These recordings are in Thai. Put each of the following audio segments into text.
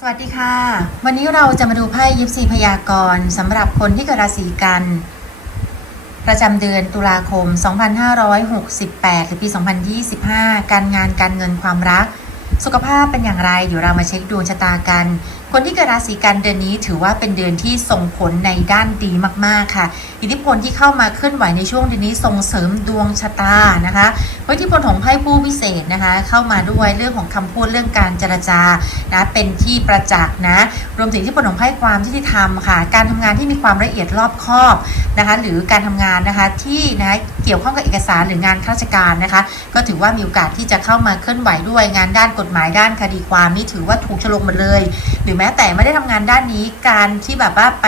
สวัสดีค่ะ วันนี้เราจะมาดูไพ่ยิปซีพยากรณ์สำหรับคนที่เกิดราศีกัน ประจำเดือนตุลาคม 2568 หรือปี 2025 การงานการเงินความรัก สุขภาพเป็นอย่างไร อยู่เรามาเช็คดวงชะตากัน คนที่เกิดราศีกันเดือนนี้ถือว่าเป็นเดือนที่ส่งผลในด้านดีมากๆค่ะ อิทธิพลที่เข้ามาเคลื่อนไหวในช่วงเดือนนี้ส่งเสริมดวงชะตานะคะอิทธิพลของไพ่ผู้พิเศษนะคะ เข้ามาด้วยเรื่องของคำพูดเรื่องการเจรจานะเป็นที่ประจักษ์นะรวมถึงอิทธิพลของไพ่ความยุติธรรมค่ะ การทำงานที่มีความละเอียดรอบคอบนะคะหรือการทำงานนะคะที่นะเกี่ยวข้องกับเอกสารหรืองานราชการนะคะ ก็ถือว่ามีโอกาสที่จะเข้ามาเคลื่อนไหวด้วยงานด้านกฎหมายด้านคดีความนี่ถือว่าถูกชะลงหมดเลย หรือแม้แต่ไม่ได้ทำงานด้านนี้การที่แบบว่าไป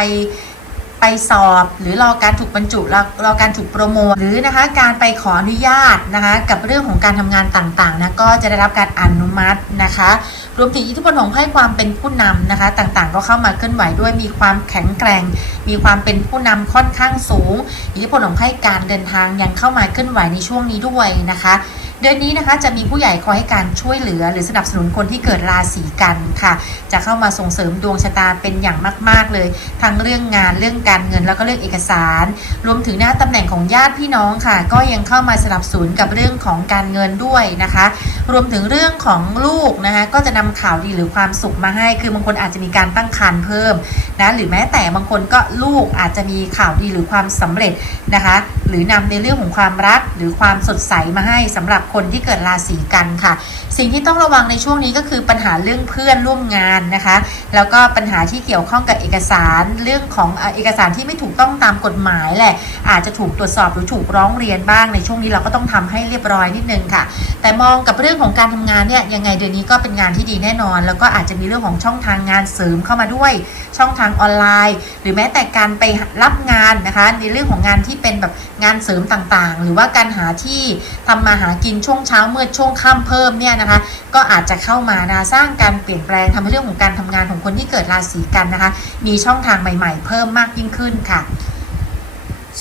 ไปสอบหรือรอการถูกบรรจุรอรอการถูกโปรโมทหรือนะคะการไปขออนุญาตนะคะกับเรื่องของการทำงานต่างๆนะก็จะได้รับการอนุมัตินะคะ รวมถึงอิทธิพลของไพ่ความเป็นผู้นำนะคะ ต่างๆ ก็เข้ามาเคลื่อนไหวด้วยมีความแข็งแกร่ง มีความเป็นผู้นำค่อนข้างสูง อิทธิพลของไพ่การเดินทางยังเข้ามาเคลื่อนไหวในช่วงนี้ด้วยนะคะ เดือนนี้นะคะจะมีผู้ใหญ่คอยให้การช่วยเหลือ หรือสนับสนุนคนที่เกิดราศีกันค่ะ จะเข้ามาส่งเสริมดวงชะตาเป็นอย่างมาก ๆ เลย ทั้งเรื่องงานเรื่องการเงินแล้วก็เรื่องเอกสาร รวมถึงหน้าตำแหน่งของญาติพี่น้องค่ะ ก็ยังเข้ามาสนับสนุนกับเรื่องของการเงินด้วยนะคะ รวมถึงเรื่องของลูกนะคะก็จะนำข่าวดีหรือความสุขมาให้ คือบางคนอาจจะมีการตั้งครรภ์เพิ่มนะหรือแม้แต่บางคนก็ลูกอาจจะมีข่าวดีหรือความสำเร็จนะคะ หรือนำในเรื่องของความรักหรือความสดใสมาให้สำหรับคนที่เกิดราศีกันค่ะ สิ่งที่ต้องระวังในช่วงนี้ก็คือปัญหาเรื่องเพื่อนร่วมงานนะคะ แล้วก็ปัญหาที่เกี่ยวข้องกับเอกสารเรื่องของเอกสารที่ไม่ถูกต้องตามกฎหมายแหละ อาจจะถูกตรวจสอบหรือถูกร้องเรียนบ้างในช่วงนี้เราก็ต้องทำให้เรียบร้อยนิดนึงค่ะ แต่มองกับเรื่องของการทำงานเนี่ยยังไงเดือนนี้ก็เป็นงานที่ดีแน่นอน แล้วก็อาจจะมีเรื่องของช่องทางงานเสริมเข้ามาด้วย ช่องทางออนไลน์ หรือแม้แต่การไปรับงานนะคะ ในเรื่องของงานที่เป็นแบบงานเสริมต่างๆ หรือว่าการหาที่ทำมาหากินช่วงเช้ามืดช่วงค่ำเพิ่มเนี่ยนะคะ ก็อาจจะเข้ามานะสร้างการเปลี่ยนแปลงทำให้เรื่องของการทำงานของคนที่เกิดราศีกันนะคะ มีช่องทางใหม่ ๆ เพิ่มมากยิ่งขึ้นค่ะ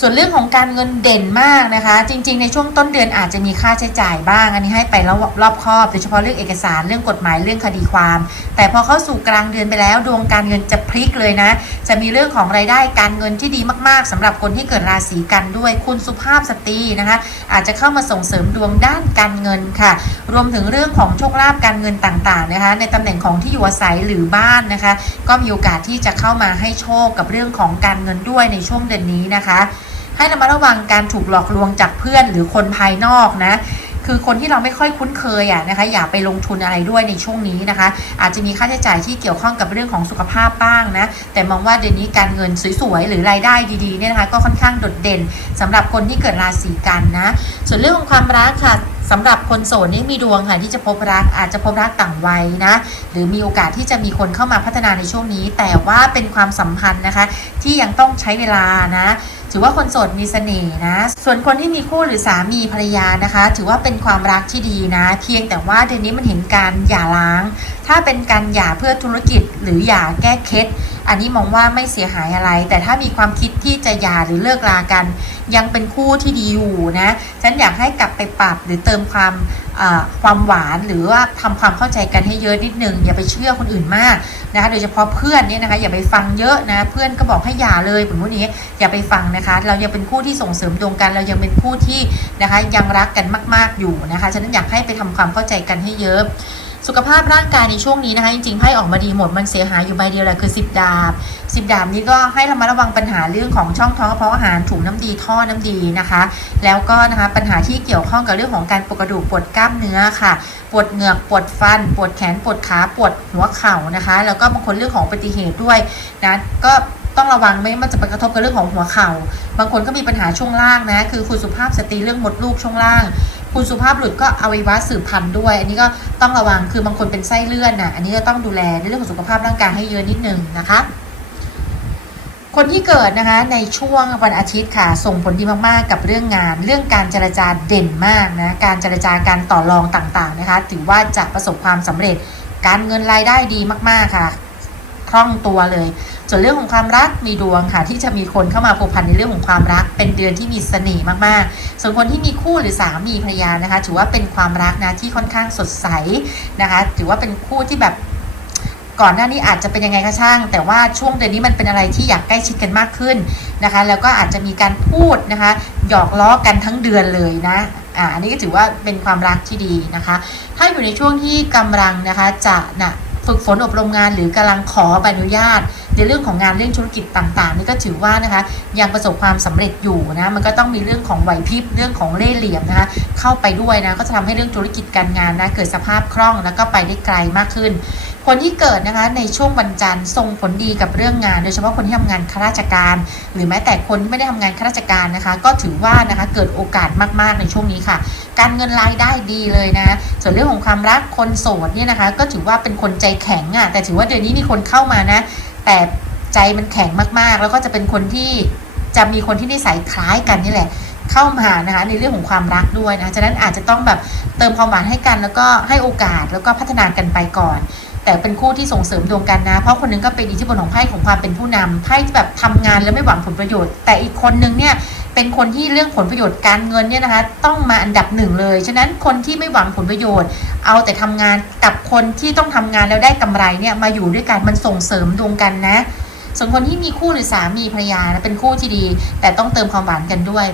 ส่วนเรื่องของการเงินเด่นมากนะคะ จริง ๆ ในช่วงต้นเดือนอาจจะมีค่าใช้จ่ายบ้าง อันนี้ให้ไปแล้วรอบคอบโดยเฉพาะเรื่องเอกสารเรื่องกฎหมายเรื่องคดีความ แต่พอเข้าสู่กลางเดือนไปแล้ว ดวงการเงินจะพลิกเลยนะ จะมีเรื่องของรายได้การเงินที่ดีมาก ๆสำหรับคนที่เกิดราศีกันด้วยคุณสุภาพสตรีนะคะ อาจจะเข้ามาส่งเสริมดวงด้านการเงินค่ะ รวมถึงเรื่องของโชคลาภการเงินต่างๆนะคะในตำแหน่งของที่อยู่อาศัยหรือบ้านนะคะ ก็มีโอกาสที่จะเข้ามาให้โชคกับเรื่องของการเงินด้วยในช่วงเดือนนี้นะคะ ให้ระมัดระวังการถูกหลอกลวงจากเพื่อนหรือคนภายนอกนะคือคนที่เราไม่ค่อยคุ้นเคยอะนะคะ อย่าไปลงทุนอะไรด้วยในช่วงนี้นะคะ อาจจะมีค่าใช้จ่ายที่เกี่ยวข้องกับเรื่องของสุขภาพบ้างนะ แต่มองว่าเดือนนี้การเงินสวยๆหรือรายได้ดีๆเนี่ยนะคะ ก็ค่อนข้างโดดเด่นสำหรับคนที่เกิดราศีกันนะ ส่วนเรื่องของความรักค่ะ สำหรับคนโสดนี่มีดวงค่ะที่จะพบรักอาจจะพบรักต่างวัยนะ หรือมีโอกาสที่จะมีคนเข้ามาพัฒนาในช่วงนี้ แต่ว่าเป็นความสัมพันธ์นะคะ ที่ยังต้องใช้เวลานะถือว่าคนโสดมีเสน่ห์นะ ส่วนคนที่มีคู่หรือสามีภรรยานะคะ ถือว่าเป็นความรักที่ดีนะ เพียงแต่ว่าเดือนนี้มันเห็นการหย่าร้าง ถ้าเป็นการหย่าเพื่อธุรกิจหรือหย่าแก้เคล็ด อันนี้มองว่าไม่เสียหายอะไร แต่ถ้ามีความคิดที่จะหย่าหรือเลิกรากัน ยังเป็นคู่ที่ดีอยู่นะฉันอยากให้กลับไปปรับหรือเติมความความหวานหรือว่าทำความเข้าใจกันให้เยอะนิดนึงอย่าไปเชื่อคนอื่นมากนะคะโดยเฉพาะเพื่อนเนี่ยนะคะอย่าไปฟังเยอะนะเพื่อนก็บอกให้หย่าเลยผมว่านี้อย่าไปฟังนะคะ เรายังเป็นคู่ที่ส่งเสริมดวงกัน เรายังเป็นคู่ที่นะคะยังรักกันมาก ๆอยู่นะคะฉะนั้นอยากให้ไปทำความเข้าใจกันให้เยอะ สุขภาพร่างกายในช่วงนี้นะคะ จริงๆไพ่ออกมาดีหมดมันเสียหายอยู่ใบเดียวแหละคือ 10 ดาบ 10 ดาบนี้ก็ให้ระมัดระวังปัญหาเรื่องของช่องท้องกระเพาะอาหารถุงน้ำดีท่อน้ำดีนะคะ แล้วก็นะคะปัญหาที่เกี่ยวข้องกับเรื่องของการปวดกระดูกปวดกล้ามเนื้อค่ะ ปวดเหงือกปวดฟัน ปวดแขนปวดขาปวดหัวเข่านะคะ แล้วก็บางคนเรื่องของอุบัติเหตุด้วยนะก็ต้องระวังไม่มันจะไปกระทบกับเรื่องของหัวเข่า บางคนก็มีปัญหาช่วงล่างนะ คือคุณสุภาพสตรีเรื่องมดลูกช่วงล่าง คุณสุภาพหลุดก็อวัยวะสืบพันธุ์ด้วย อันนี้ก็ต้องระวังคือบางคนเป็นไส้เลื่อนน่ะอันนี้ก็ต้องดูแลในเรื่องของสุขภาพร่างกายให้เยอะนิดนึงนะคะคนที่เกิดนะคะในช่วงวันอาทิตย์ค่ะ ส่งผลดีมากๆกับเรื่องงาน เรื่องการเจรจาเด่นมากนะการเจรจาการต่อรองต่างๆนะคะ ถือว่าจะประสบความสำเร็จการเงินรายได้ดีมากๆค่ะ คล่องตัวเลย ส่วนเรื่องของความรักมีดวงค่ะ ที่จะมีคนเข้ามาผูกพันในเรื่องของความรัก เป็นเดือนที่มีเสน่ห์มากๆ ส่วนคนที่มีคู่หรือสามีภรรยานะคะ ถือว่าเป็นความรักนะที่ค่อนข้างสดใสนะคะ ถือว่าเป็นคู่ที่แบบก่อนหน้านี้อาจจะเป็นยังไงก็ช่าง แต่ว่าช่วงเดือนนี้มันเป็นอะไรที่อยากใกล้ชิดกันมากขึ้นนะคะ แล้วก็อาจจะมีการพูดนะคะหยอกล้อกันทั้งเดือนเลยนะอ่าอันนี้ก็ถือว่าเป็นความรักที่ดีนะคะ ถ้าอยู่ในช่วงที่กำลังนะคะจะนะ ฝึกฝนอบรมงานหรือกำลังขอใบอนุญาต ในเรื่องของงานเรื่องธุรกิจต่างๆ นี่ก็ถือว่านะคะยังประสบความสำเร็จอยู่นะมันก็ต้องมีเรื่องของไหวพริบเรื่องของเล่ห์เหลี่ยมนะคะเข้าไปด้วยนะก็จะทำให้เรื่องธุรกิจการงานนะเกิดสภาพคล่องแล้วก็ไปได้ไกลมากขึ้น คนที่เกิดนะคะในช่วงวันจันทร์ส่งผลดีกับเรื่องงาน โดยเฉพาะคนที่ทำงานข้าราชการ หรือแม้แต่คนที่ไม่ได้ทำงานข้าราชการนะคะ ก็ถือว่านะคะเกิดโอกาสมากๆในช่วงนี้ค่ะ การเงินรายได้ดีเลยนะ ส่วนเรื่องของความรักคนโสดเนี่ยนะคะ ก็ถือว่าเป็นคนใจแข็งอะ่ะแต่ถือว่าเดือนนี้มีคนเข้ามานะ แต่ใจมันแข็งมากๆ แล้วก็จะเป็นคนที่จะมีคนที่นิสัยคล้ายกันนี่แหละเข้ามานะคะในเรื่องของความรักด้วยนะ ฉะนั้นอาจจะต้องแบบเติมความหวานให้กัน แล้วก็ให้โอกาสแล้วก็พัฒนากันไปก่อน แต่เป็นคู่ที่ส่งเสริมดวงกันนะ เพราะคนหนึงก็เป็นอิทธิพลของไพ่ของความเป็นผู้นำไพ่แบบทำงานแล้วไม่หวังผลประโยชน์ แต่อีกคนนึงเนี่ยเป็นคนที่เรื่องผลประโยชน์การเงินเนี่ยนะคะต้องมาอันดับหนึ่งเลย ฉะนั้นคนที่ไม่หวังผลประโยชน์ เอาแต่ทำงานกับคนที่ต้องทำงานแล้วได้กำไรเนี่ยมาอยู่ด้วยกันมันส่งเสริมดวงกันนะส่วนคนที่มีคู่หรือสามีภรรยานะเป็นคู่ที่ดี แต่ต้องเติมความหวานกันด้วย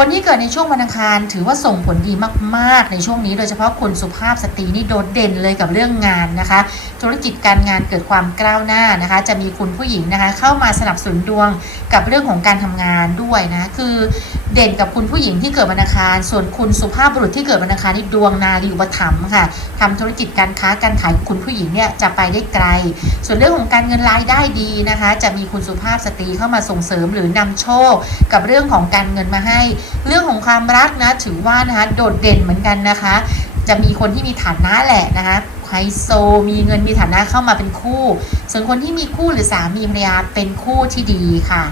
คนที่เกิดในช่วงวันอังคาร ถือว่าส่งผลดีมาก ๆ ในช่วงนี้ โดยเฉพาะคนสุภาพสตรีนี่โดดเด่นเลยกับเรื่องงานนะคะ ธุรกิจการงานเกิดความก้าวหน้านะคะ จะมีคุณผู้หญิงนะคะ เข้ามาสนับสนุนดวงกับเรื่องของการทำงานด้วยนะ คือ เด่นกับคุณผู้หญิงที่เกิดวันอังคาร ส่วนคุณสุภาพบุรุษที่เกิดวันอังคารนี่ดวงนารีอุปถัมภ์ค่ะทำธุรกิจการค้าการขายคุณผู้หญิงเนี่ยจะไปได้ไกล ส่วนเรื่องของการเงินรายได้ดีนะคะ จะมีคุณสุภาพสตรีเข้ามาส่งเสริมหรือนำโชค กับเรื่องของการเงินมาให้ เรื่องของความรักนะถือว่านะคะโดดเด่นเหมือนกันนะคะ จะมีคนที่มีฐานะแหละนะคะไฮโซมีเงินมีฐานะเข้ามาเป็นคู่ ส่วนคนที่มีคู่หรือสามีภรรยาเป็นคู่ที่ดีค่ะ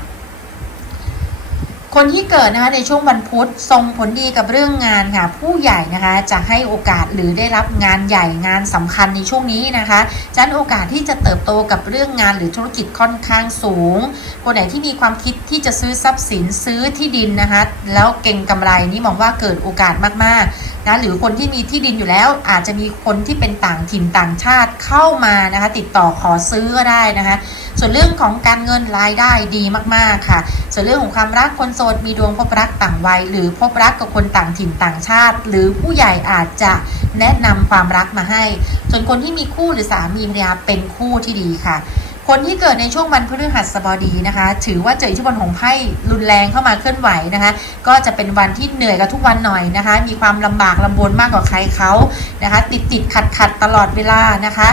คนที่เกิดนะคะในช่วงวันพุธส่งผลดีกับเรื่องงานค่ะ ผู้ใหญ่นะคะจะให้โอกาสหรือได้รับงานใหญ่งานสำคัญในช่วงนี้นะคะจันโอกาสที่จะเติบโตกับเรื่องงานหรือธุรกิจค่อนข้างสูง คนไหนที่มีความคิดที่จะซื้อทรัพย์สินซื้อที่ดินนะคะแล้วเก่งกำไรนี่มองว่าเกิดโอกาสมากๆ นะหรือคนที่มีที่ดินอยู่แล้ว อาจจะมีคนที่เป็นต่างถิ่นต่างชาติเข้ามานะคะ ติดต่อขอซื้อก็ได้นะคะ ส่วนเรื่องของการเงินรายได้ดีมากๆค่ะ ส่วนเรื่องของความรักคนโสดมีดวงพบรักต่างวัย หรือพบรักกับคนต่างถิ่นต่างชาติ หรือผู้ใหญ่อาจจะแนะนำความรักมาให้ ส่วนคนที่มีคู่หรือสามีภรรยาเป็นคู่ที่ดีค่ะ คนที่เกิดในช่วงวันพฤหัสบดีนะคะ ถือว่าเจออิทธิพลของไพ่รุนแรงเข้ามาเคลื่อนไหวนะคะ ก็จะเป็นวันที่เหนื่อยกับทุกวันหน่อยนะคะ มีความลำบากลำบนมากกว่าใครเขานะคะ ติดติดขัดขัดตลอดเวลานะคะ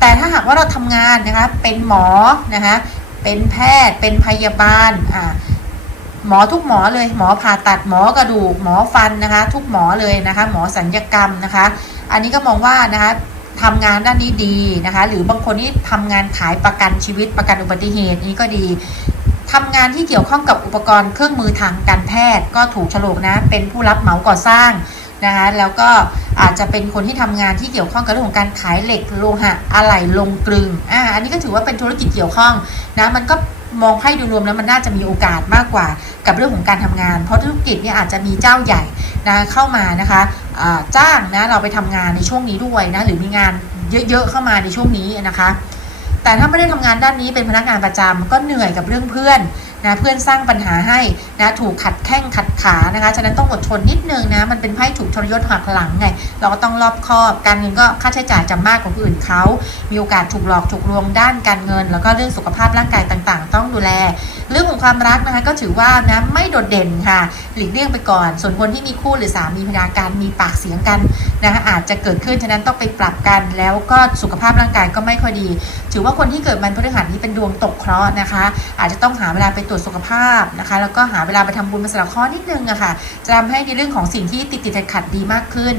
แต่ถ้าหากว่าเราทำงานนะคะ เป็นหมอนะคะ เป็นแพทย์ เป็นพยาบาลอ่าหมอทุกหมอเลยหมอผ่าตัดหมอกระดูกหมอฟันนะคะ ทุกหมอเลยนะคะ หมอสัญญกรรมนะคะ อันนี้ก็มองว่านะคะ ทำงานด้านนี้ดีนะคะ หรือบางคนที่ทำงานขายประกันชีวิตประกันอุบัติเหตุนี้ก็ดีทำงานที่เกี่ยวข้องกับอุปกรณ์เครื่องมือทางการแพทย์ก็ถูกฉลกนะ เป็นผู้รับเหมาก่อสร้างนะคะแล้วก็อาจจะเป็นคนที่ทำงานที่เกี่ยวข้องกับเรื่องของการขายเหล็กโลหะอะไหล่ลงกลึงอ่าอันนี้ก็ถือว่าเป็นธุรกิจเกี่ยวข้องนะมันก็ มองให้ดูรวมแล้วมันน่าจะมีโอกาสมากกว่ากับเรื่องของการทำงาน เพราะธุรกิจเนี่ยอาจจะมีเจ้าใหญ่นะเข้ามานะคะจ้างนะเราไปทำงานในช่วงนี้ด้วยนะหรือมีงานเยอะๆเข้ามาในช่วงนี้นะคะ แต่ถ้าไม่ได้ทำงานด้านนี้เป็นพนักงานประจำก็เหนื่อยกับเรื่องเพื่อน นะเพื่อนสร้างปัญหาให้นะถูกขัดแข้งขัดขานะคะฉะนั้นต้องอดทนนิดนึงนะมันเป็นไพ่ถูกทรยศหักหลังไงเราก็ต้องรอบคอบการเงินก็ค่าใช้จ่ายจะมากกว่าคนอื่นเขา มีโอกาสถูกหลอกถูกลวงด้านการเงิน แล้วก็เรื่องสุขภาพร่างกายต่างๆ ต้องดูแล เรื่องของความรักนะคะก็ถือว่านะไม่โดดเด่นค่ะหลีกเลี่ยงไปก่อน ส่วนคนที่มีคู่หรือสามีภรรยาการมีปากเสียงกันนะคะอาจจะเกิดขึ้นฉะนั้นต้องไปปรับกันแล้วก็สุขภาพร่างกายก็ไม่ค่อยดี ถือว่าคนที่เกิดวันพฤหัสนี้เป็นดวงตกเคราะห์นะคะ อาจจะต้องหาเวลาไปตรวจสุขภาพนะคะ แล้วก็หาเวลาไปทำบุญมาสละเคระห์นิดนึงอะค่ะ จะทำให้ในเรื่องของสิ่งที่ติดติดขัดดีมากขึ้น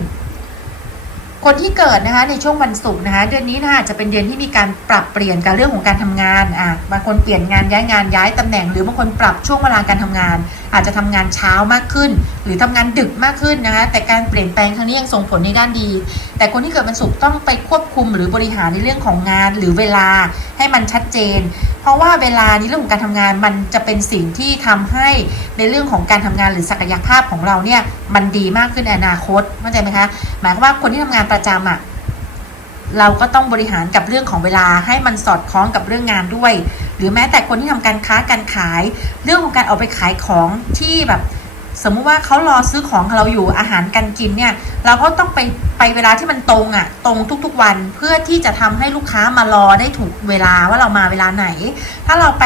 คนที่เกิดนะคะในช่วงวันศุกร์นะคะ เดือนนี้นะคะอาจะเป็นเดือนที่มีการปรับเปลี่ยนกับเรื่องของการทำงานอะบางคนเปลี่ยนงานย้ายงานย้ายตำแหน่ง หรือบางคนปรับช่วงเวลาการทำงาน อาจจะทำงานเช้ามากขึ้น หรือทำงานดึกมากขึ้นนะคะ แต่การเปลี่ยนแปลงครั้งนี้ยังส่งผลในด้านดี แต่คนที่เกิดวันศุกร์ต้องไปควบคุมหรือบริหารในเรื่องของงานหรือเวลาให้มันชัดเจน เพราะว่าเวลาในเรื่องของการทำงานมันจะเป็นสิ่งที่ทำให้ในเรื่องของการทำงานหรือศักยภาพของเราเนี่ยมันดีมากขึ้นในอนาคตเข้าใจไหมคะหมายความว่าคนที่ทำงานประจำอะเราก็ต้องบริหารกับเรื่องของเวลาให้มันสอดคล้องกับเรื่องงานด้วย หรือแม้แต่คนที่ทำการค้าการขาย เรื่องของการออกไปขายของที่แบบ สมมุติว่าเขารอซื้อของเราอยู่อาหารการกินเนี่ย เราก็ต้องไปไปเวลาที่มันตรงอะ่ะ ตรงทุกๆวันเพื่อที่จะทำให้ลูกค้ามารอได้ถูกเวลาว่าเรามาเวลาไหน ถ้าเราไป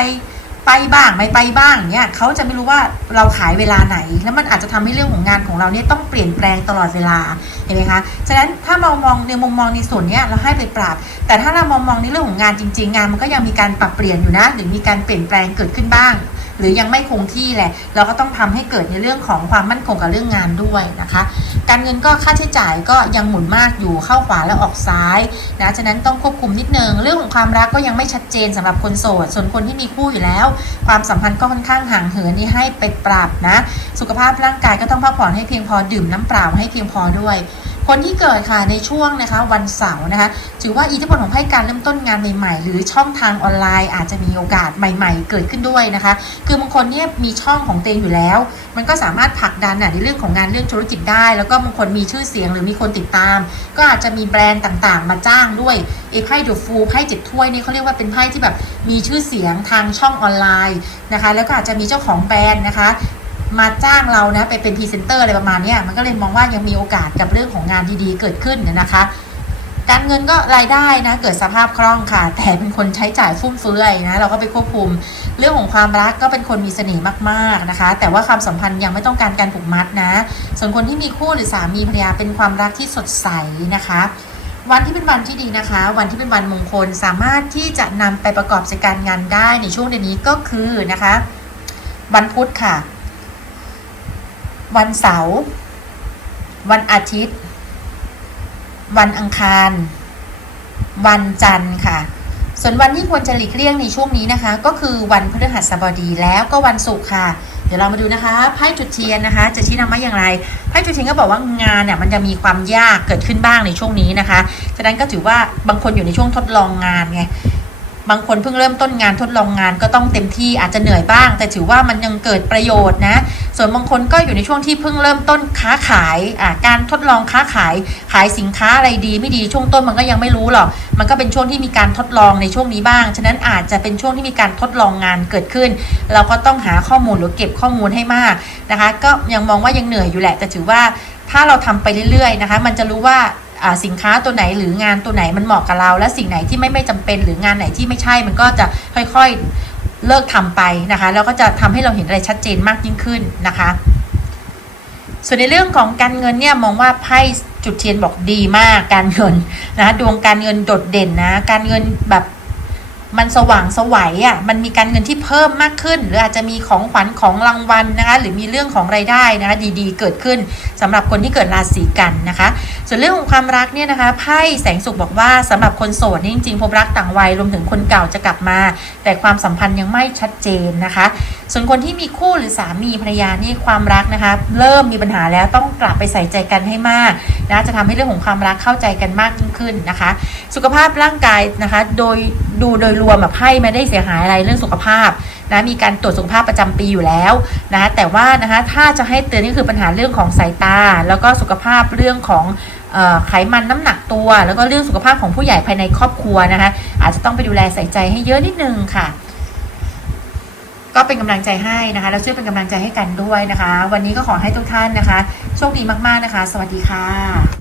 ไปบ้างไม่ไปบ้างเนี่ยเขาจะไม่รู้ว่าเราขายเวลาไหน แล้วมันอาจจะทำให้เรื่องของงานของเราเนี่ยต้องเปลี่ยนแปลงตลอดเวลาเห็นไหมคะฉะนั้นถ้าเรามองในมุมมองในส่วนเนี้ยเราให้ไปปรับ แต่ถ้าเรามองมองในเรื่องของงานจริง ๆ งานมันก็ยังมีการปรับเปลี่ยนอยู่นะหรือมีการเปลี่ยนแปลงเกิดขึ้นบ้าง หรือยังไม่คงที่แหละ เราก็ต้องทำให้เกิดในเรื่องของความมั่นคงกับเรื่องงานด้วยนะคะ การเงินก็ค่าใช้จ่ายก็ยังหมุนมากอยู่เข้าขวาแล้วออกซ้ายนะฉะนั้นต้องควบคุมนิดนึงเรื่องของความรักก็ยังไม่ชัดเจนสำหรับคนโสด ส่วนคนที่มีคู่อยู่แล้ว ความสัมพันธ์ก็ค่อนข้างห่างเหินนี่ให้ไปปรับนะ สุขภาพร่างกายก็ต้องพักผ่อนให้เพียงพอดื่มน้ำเปล่าให้เพียงพอด้วย คนที่เกิดค่ะในช่วงนะคะวันเสาร์นะคะถือว่าอิทธิพลของไพ่การเริ่มต้นงานใหม่ๆ หรือช่องทางออนไลน์ อาจจะมีโอกาสใหม่ ๆ เกิดขึ้นด้วยนะคะ คือบางคนเนี่ยมีช่องของตัวเองอยู่แล้ว มันก็สามารถผลักดันน่ะในเรื่องของงานเรื่องธุรกิจได้ แล้วก็บางคนมีชื่อเสียงหรือมีคนติดตาม ก็อาจจะมีแบรนด์ต่างๆ มาจ้างด้วยไอ้ไพ่ดูฟูไพ่เจ็ดถ้วยนี่เขาเรียกว่าเป็นไพ่ที่แบบมีชื่อเสียงทางช่องออนไลน์นะคะ แล้วก็อาจจะมีเจ้าของแบรนด์นะคะ มาจ้างเรานะไปเป็นพรีเซนเตอร์อะไรประมาณนี้มันก็เลยมองว่ายังมีโอกาสกับเรื่องของงานดีๆ เกิดขึ้นนะคะ การเงินก็รายได้นะเกิดสภาพคล่องค่ะ แต่เป็นคนใช้จ่ายฟุ่มเฟือยนะเราก็ไปควบคุม เรื่องของความรักก็เป็นคนมีเสน่ห์มากๆนะคะ แต่ว่าความสัมพันธ์ยังไม่ต้องการการผูกมัดนะ ส่วนคนที่มีคู่หรือสามีภรรยาเป็นความรักที่สดใสนะคะวันที่เป็นวันที่ดีนะคะ วันที่เป็นวันมงคลสามารถที่จะนำไปประกอบกิจการงานได้ในช่วงเดือนนี้ก็คือนะคะ วันพุธค่ะ วันเสาร์วันอาทิตย์ วันอังคาร วันจันทร์ค่ะ ส่วนวันที่ควรจะหลีกเลี่ยงในช่วงนี้นะคะ ก็คือวันพฤหัสบดีแล้วก็วันศุกร์ค่ะ เดี๋ยวเรามาดูนะคะไพ่จุดเทียนนะคะ จะชี้นำว่าอย่างไรไพ่จุดเทียนก็บอกว่างานเนี่ยมันจะมีความยากเกิดขึ้นบ้างในช่วงนี้นะคะฉะนั้นก็ถือว่าบางคนอยู่ในช่วงทดลองงานไง บางคนเพิ่งเริ่มต้นงานทดลองงานก็ต้องเต็มที่อาจจะเหนื่อยบ้าง แต่ถือว่ามันยังเกิดประโยชน์นะ ส่วนบางคนก็อยู่ในช่วงที่เพิ่งเริ่มต้นค้าขายอ่าการทดลองค้าขายขายสินค้าอะไรดีไม่ดีช่วงต้นมันก็ยังไม่รู้หรอก มันก็เป็นช่วงที่มีการทดลองในช่วงนี้บ้าง ฉะนั้นอาจจะเป็นช่วงที่มีการทดลองงานเกิดขึ้น เราก็ต้องหาข้อมูลหรือเก็บข้อมูลให้มากนะคะ ก็ยังมองว่ายังเหนื่อยอยู่แหละ แต่ถือว่าถ้าเราทำไปเรื่อยๆนะคะ มันจะรู้ว่า สินค้าตัวไหนหรืองานตัวไหนมันเหมาะกับเรา และสิ่งไหนที่ไม่ไม่จำเป็นหรืองานไหนที่ไม่ใช่มันก็จะค่อยๆเลิกทำไปนะคะแล้วก็จะทำให้เราเห็นอะไรชัดเจนมากยิ่งขึ้นนะคะ ส่วนในเรื่องของการเงินเนี่ยมองว่าไพ่จุดเทียนบอกดีมากการเงินนะดวงการเงินโดดเด่นนะ การเงินแบบ มันสว่างสวัยอะมันมีการเงินที่เพิ่มมากขึ้น หรืออาจจะมีของขวัญของรางวัลนะคะหรือมีเรื่องของรายได้นะคะดีๆ เกิดขึ้นสำหรับคนที่เกิดราศีกันนะคะ ส่วนเรื่องของความรักเนี่ยนะคะไพ่แสงสุขบอกว่าสำหรับคนโสดนี่จริงๆพบรักต่างวัยรวมถึงคนเก่าจะกลับมา แต่ความสัมพันธ์ยังไม่ชัดเจนนะคะ ส่วนคนที่มีคู่หรือสามีภรรยานี่ความรักนะคะเริ่มมีปัญหาแล้วต้องกลับไปใส่ใจกันให้มากนะจะทำให้เรื่องของความรักเข้าใจกันมากยิ่งขึ้นนะคะ สุขภาพร่างกายนะคะโดยดูโดยรวมแบบไพ่ไม่ได้เสียหายอะไรเรื่องสุขภาพนะมีการตรวจสุขภาพประจำปีอยู่แล้วนะแต่ว่านะคะถ้าจะให้เตือนนี่คือปัญหาเรื่องของสายตา แล้วก็สุขภาพเรื่องของไขมันน้ำหนักตัว แล้วก็เรื่องสุขภาพของผู้ใหญ่ภายในครอบครัวนะคะอาจจะต้องไปดูแลใส่ใจให้เยอะนิดนึงค่ะ ก็เป็นกำลังใจให้นะคะแล้วช่วยเป็นกำลังใจให้กันด้วยนะคะ วันนี้ก็ขอให้ทุกท่านนะคะโชคดีมากๆนะคะ สวัสดีค่ะ